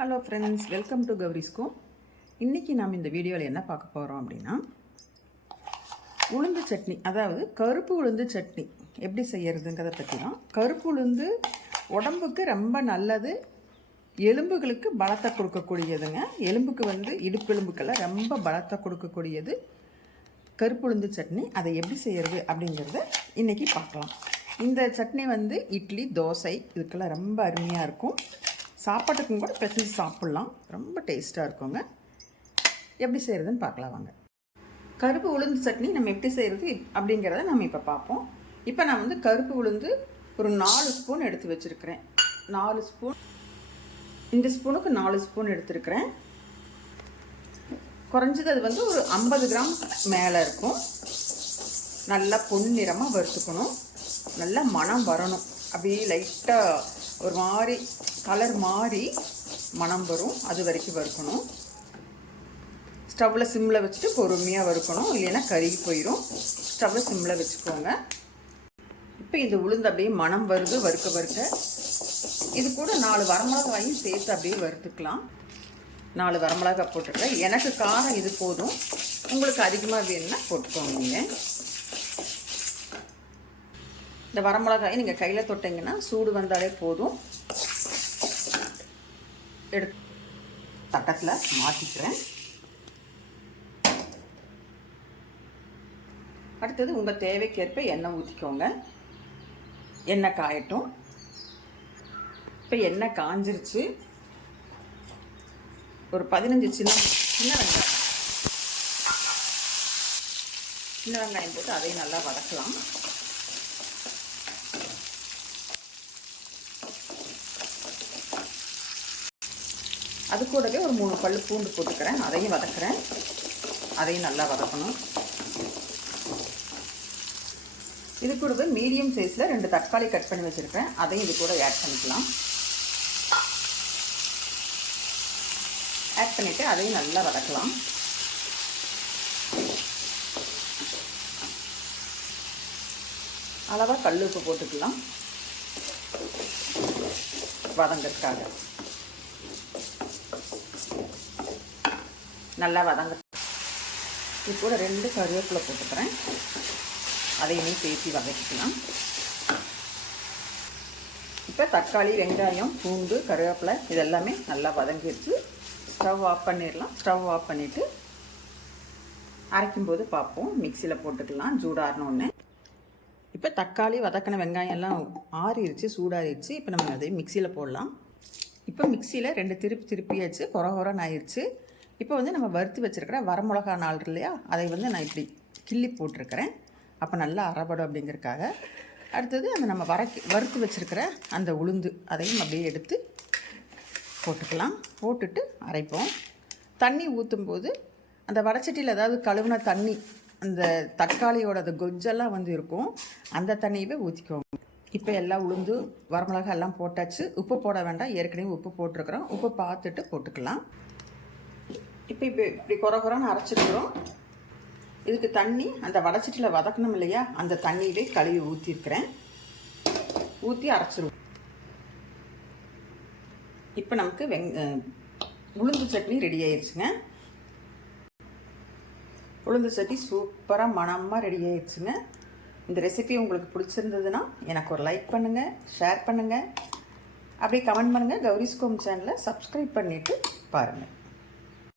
Hello friends welcome to கௌரிஸ்கோ இன்றைக்கி நாம் இந்த வீடியோவில் என்ன பார்க்க போகிறோம் அப்படின்னா உளுந்து சட்னி அதாவது கருப்பு உளுந்து சட்னி எப்படி செய்கிறதுங்கிறத பற்றி தான். கருப்பு உளுந்து உடம்புக்கு ரொம்ப நல்லது எலும்புகளுக்கு பலத்தை கொடுக்கக்கூடியதுங்க. எலும்புக்கு வந்து இடுப்பு எலும்புக்கெல்லாம் ரொம்ப பலத்தை கொடுக்கக்கூடியது கருப்பு உளுந்து சட்னி. அதை எப்படி செய்கிறது அப்படிங்கிறத இன்றைக்கி பார்க்கலாம். இந்த சட்னி வந்து இட்லி தோசை இதுக்கெல்லாம் ரொம்ப அருமையாக இருக்கும். சாப்பாட்டுக்கும் கூட பிசைஞ்சு சாப்பிட்லாம். ரொம்ப டேஸ்ட்டாக இருக்குங்க. எப்படி செய்கிறதுன்னு பார்க்கலாம் வாங்க. கருப்பு உளுந்து சட்னி நம்ம எப்படி செய்கிறது அப்படிங்கிறத நம்ம இப்போ பார்ப்போம். இப்போ நான் வந்து கருப்பு உளுந்து ஒரு நாலு ஸ்பூன் எடுத்து வச்சுருக்கிறேன். நாலு ஸ்பூன் இந்த ஸ்பூனுக்கு நாலு ஸ்பூன் எடுத்துருக்கிறேன். குறைஞ்சது அது வந்து ஒரு ஐம்பது கிராம் மேலே இருக்கும். நல்லா பொன்னிறமாக வறுத்துக்கணும். நல்லா மணம் வரணும். அப்படியே லைட்டாக ஒரு மாதிரி கலர் மாறி மணம் வரும். அது வரைக்கும் வறுக்கணும். ஸ்டவ்வில் சிம்மில் வச்சுட்டு பொறுமையாக வறுக்கணும். இல்லைன்னா கருகி போயிடும் ஸ்டவ்வில் சிம்மில் வச்சுக்கோங்க. இப்போ இந்த உளுந்து அப்படியே மணம் வருது வறுக்க வறுக்க. இது கூட நாலு வரமிளகாயும் சேர்த்து அப்படியே வறுத்துக்கலாம். நாலு வரமிளகாய் போட்டுக்கிறேன். எனக்கு காரம் இது போதும். உங்களுக்கு அதிகமாக வேணும்னா போட்டுக்கோங்க. நீங்கள் இந்த வரமிளகாயை நீங்கள் கையில் தொட்டிங்கன்னா சூடு வந்தாலே போதும். எடுத்து தட்டத்தில் மாற்றிக்கிறேன் அடுத்தது உங்கள் தேவைக்கேற்ப எண்ணெய் ஊற்றிக்கோங்க எண்ணெய் காயட்டும். இப்போ எண்ணெய் காஞ்சிருச்சு. ஒரு பதினஞ்சு சின்ன சின்ன வெங்காயம். சின்ன வெங்காயம் போட்டு அதையும் நல்லா வதக்கலாம். அது கூடவே ஒரு மூணு பல் பூண்டு போட்டுக்கிறேன். அதையும் வதக்குறேன். அதையும் நல்லா வதக்கணும். இது கூடவே மீடியம் சைஸில் ரெண்டு தக்காளி கட் பண்ணி வச்சுருக்கேன் அதையும் இது கூட ஆட் பண்ணிக்கலாம். ஆட் பண்ணிவிட்டு அதையும் நல்லா வதக்கலாம். அளவாக கல் உப்பு போட்டுக்கலாம். வதங்கிறதுக்காக. நல்லா வதங்க. இது கூட ரெண்டு கருவேப்பிலை போட்டுக்கிறேன். அதையுமே சேர்த்து வதக்கிக்கலாம். இப்போ தக்காளி வெங்காயம் பூண்டு கருவேப்பிலை இதெல்லாமே நல்லா வதங்கிடுச்சு. ஸ்டவ் ஆஃப் பண்ணிடலாம். ஸ்டவ் ஆஃப் பண்ணிவிட்டு அரைக்கும்போது பார்ப்போம். மிக்சியில் போட்டுக்கலாம். சூடாறினோடனே இப்போ தக்காளி வதக்கின வெங்காயம் எல்லாம் ஆறிடுச்சு சூடாகிடுச்சு இப்போ நம்ம அதை மிக்சியில் போடலாம். இப்போ மிக்சியில் ரெண்டு திருப்பி திருப்பியாச்சு. குறை குறன்னு ஆயிடுச்சு. இப்போ வந்து நம்ம வறுத்து வச்சுருக்கிற வரமிளகா நாள் இல்லையா? அதை வந்து நான் இப்படி கிள்ளி போட்டிருக்கிறேன். அப்போ நல்லா அரைபடும் அப்படிங்கிறதுக்காக. அடுத்தது அந்த நம்ம வரக்கி வறுத்து வச்சுருக்கிற அந்த உளுந்து அதையும் அப்படியே எடுத்து போட்டுக்கலாம். போட்டுட்டு அரைப்போம். தண்ணி ஊற்றும் போது அந்த வடச்சட்டியில் ஏதாவது கழுவுன தண்ணி அந்த தக்காளியோட அந்த கொஜ்ஜெல்லாம் வந்து இருக்கும். அந்த தண்ணியவே ஊற்றிக்கோங்க இப்போ எல்லாம் உளுந்து வரமிளகா எல்லாம் போட்டாச்சு. உப்பு போட வேண்டாம். ஏற்கனவே உப்பு போட்டிருக்கிறோம். உப்பு பார்த்துட்டு போட்டுக்கலாம். இப்போ இப்போ இப்படி குறை குறைன்னு அரைச்சிருக்கிறோம். இதுக்கு தண்ணி அந்த வடச்சட்டியில் வதக்கணும் இல்லையா? அந்த தண்ணியிலே கழுவி ஊற்றிருக்கிறேன் ஊற்றி அரைச்சிருவோம். இப்போ நமக்கு வெங் உளுந்து சட்னி ரெடி ஆயிடுச்சுங்க உளுந்து சட்னி சூப்பராக மணமாக ரெடி ஆயிடுச்சுங்க இந்த ரெசிபி உங்களுக்கு பிடிச்சிருந்ததுன்னா எனக்கு ஒரு லைக் பண்ணுங்கள் ஷேர் பண்ணுங்கள் அப்படியே கமெண்ட் பண்ணுங்கள் கௌரிஸ்கோம் சேனலை சப்ஸ்கிரைப் பண்ணிவிட்டு பாருங்கள்